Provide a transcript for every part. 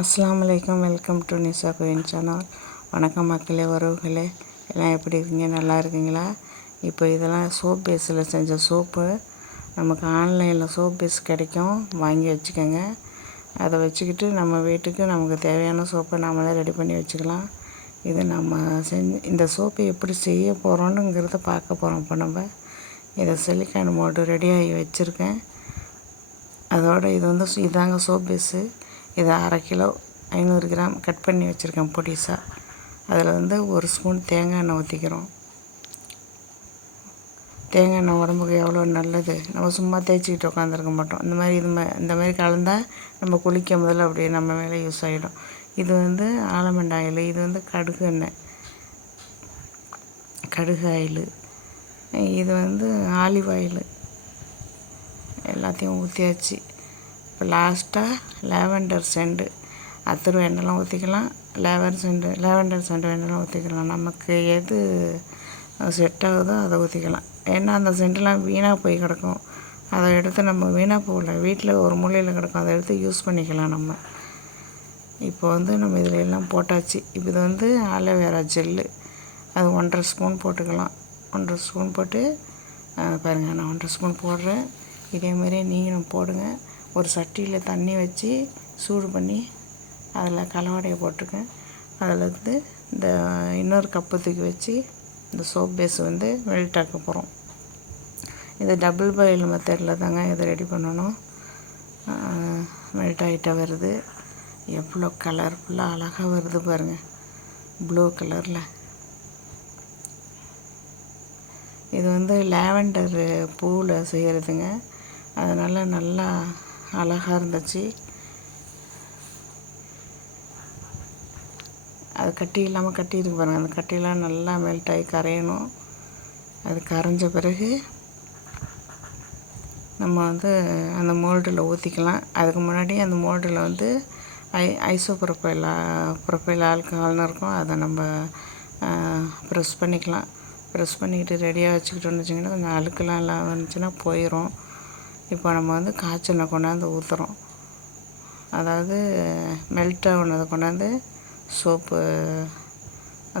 அஸ்லாம் வலைக்கம் welcome to நிசா கோயின் சேனல் வணக்கம் மக்களே உறவுகளே. எல்லாம் எப்படி இருக்கீங்க? நல்லா இருக்கீங்களா? இப்போ இதெல்லாம் சோப் பேஸில் செஞ்ச சோப்பு. நமக்கு ஆன்லைனில் சோப் பேஸ் கிடைக்கும். வாங்கி வச்சுக்கோங்க. அதை வச்சுக்கிட்டு நம்ம வீட்டுக்கு நமக்கு தேவையான சோப்பை நம்மளே ரெடி பண்ணி வச்சுக்கலாம். இது நம்ம செஞ்சு இந்த சோப்பு எப்படி செய்ய போகிறோன்னுங்கிறத பார்க்க போகிறோம் இப்போ நம்ம இதை சிலிக்கான் மோட்டு ரெடியாகி வச்சுருக்கேன். அதோட இது வந்து இதாங்க சோப் பேஸு இது அரை கிலோ ஐநூறு கிராம் கட் பண்ணி வச்சுருக்கேன் பொடிசாக. அதில் வந்து ஒரு ஸ்பூன் தேங்காய் எண்ணெய் ஊற்றிக்கிறோம். தேங்காய் எண்ணெய் உடம்புக்கு எவ்வளோ நல்லது? நம்ம சும்மா தேய்ச்சிக்கிட்டு உட்காந்துருக்க மாட்டோம். இந்த மாதிரி இது இந்த மாதிரி கலந்தால் நம்ம குளிக்கும் முதல்ல அப்படியே நம்ம மேலே யூஸ் ஆகிடும். இது வந்து ஆலமண்ட் ஆயில் இது வந்து கடுகு எண்ணெய். கடுகு ஆயில். இது வந்து ஆலிவ் ஆயில். எல்லாத்தையும் ஊற்றியாச்சு. இப்போ லாஸ்ட்டாக லேவெண்டர் செண்டு அத்தர் வேண்டெல்லாம் ஊற்றிக்கலாம் லேவன் செண்டு லேவெண்டர் செண்டு வேண்டெல்லாம் ஊற்றிக்கலாம் நமக்கு எது செட் ஆகுதோ அதை ஊற்றிக்கலாம் ஏன்னா அந்த செண்டுலாம் வீணாக போய் கிடக்கும். அதை எடுத்து நம்ம வீணாக போகல. வீட்டில் ஒரு மூலையில் கிடக்கும். அதை எடுத்து யூஸ் பண்ணிக்கலாம் நம்ம. இப்போ வந்து நம்ம இதில் எல்லாம் போட்டாச்சு. இப்போ இது வந்து ஆலோவேரா ஜெல்லு அது ஒன்றரை ஸ்பூன் போட்டுக்கலாம். ஒன்றரை ஸ்பூன் போட்டு பாருங்கள் நான் ஒன்றரை ஸ்பூன் போடுறேன். இதேமாரி நீங்களும் போடுங்க. ஒரு சட்டியில் தண்ணி வச்சு சூடு பண்ணி அதில் கலவாடையை போட்டிருக்கேன். அதில் வந்து இந்த இன்னொரு கப்பு தூக்கி வச்சு இந்த சோப் பேஸ் வந்து மெல்டாக்க போகிறோம் இது டபுள் பாயில் மெத்தடில் தாங்க இதை ரெடி பண்ணணும். மெல்ட் ஆகிட்டா வருது. எவ்வளோ கலர்ஃபுல்லாக அழகாக வருது பாருங்கள் ப்ளூ கலரில் இது வந்து லேவண்டர் பூவில் செய்கிறதுங்க அதனால் நல்லா அழகாக இருந்துச்சு. அது கட்டி இல்லாமல் கட்டியிருக்கு பாருங்கள் அந்த கட்டியெல்லாம் நல்லா மெல்ட் ஆகி கரையணும். அது கரைஞ்ச பிறகு நம்ம வந்து அந்த மோல்டில் ஊற்றிக்கலாம் அதுக்கு முன்னாடி அந்த மோல்டில் வந்து ஐ ஐசோ ப்ரொஃபைல் ப்ரொஃபைல் ஆல்கஹால்னு இருக்கும். அதை நம்ம ப்ரெஸ் பண்ணிக்கலாம். ப்ரெஸ் பண்ணிக்கிட்டு ரெடியாக வச்சுக்கிட்டோன்னு வச்சிங்கன்னா கொஞ்சம் அழுக்கெல்லாம் இல்லாமல் இருந்துச்சுன்னா போயிடும் இப்போ நம்ம வந்து காய்ச்சலை கொண்டாந்து ஊற்றுறோம் அதாவது மெல்ட் ஆகுனதை கொண்டாந்து சோப்பு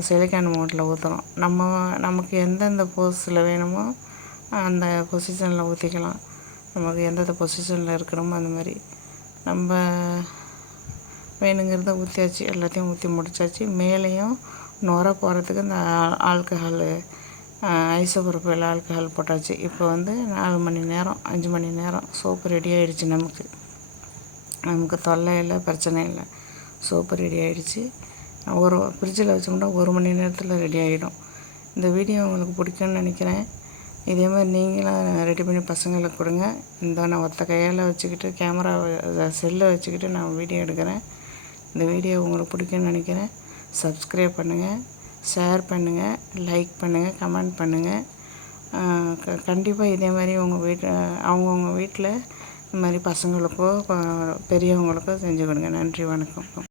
சிலிக்கான் மோட்டில் ஊற்றுறோம் நம்ம நமக்கு எந்தெந்த போஸில் வேணுமோ அந்த பொசிஷனில் ஊற்றிக்கலாம் நமக்கு எந்தெந்த பொசிஷனில் இருக்கணுமோ அந்த மாதிரி. நம்ம வேணுங்கிறத ஊற்றியாச்சு எல்லாத்தையும் ஊற்றி முடிச்சாச்சு. மேலேயும் நுர போகிறதுக்கு இந்த ஆல்கஹாலு ஐசோபுரப்பில் ஆல்கஹால் போட்டாச்சு. இப்போ வந்து நாலு மணி நேரம் அஞ்சு மணி நேரம் சோப்பு ரெடி ஆகிடுச்சு நமக்கு. நமக்கு தொல்லை இல்லை பிரச்சனை இல்லை. சோப்பு ரெடி ஆகிடுச்சு ஒரு ஃப்ரிட்ஜில் வச்சோம்னா ஒரு மணி நேரத்தில் ரெடி ஆகிடும் இந்த வீடியோ உங்களுக்கு பிடிக்கும்னு நினைக்கிறேன். இதே மாதிரி நீங்களும் ரெடி பண்ணி பசங்களுக்கு கொடுங்க. இந்த நான் ஒத்த கையால் வச்சுக்கிட்டு கேமரா செல்லை வச்சுக்கிட்டு நான் வீடியோ எடுக்கிறேன். இந்த வீடியோ உங்களுக்கு பிடிக்கும்னு நினைக்கிறேன். சப்ஸ்கிரைப் பண்ணுங்கள் ஷேர் பண்ணுங்கள் லைக் பண்ணுங்கள் கமெண்ட் பண்ணுங்கள் க கண்டிப்பாக இதே மாதிரி உங்கள் வீட்டு அவங்கவுங்க வீட்டில் இந்த மாதிரி பசங்களுக்கோ பெரியவங்களுக்கோ செஞ்சு கொடுங்க. நன்றி வணக்கம்.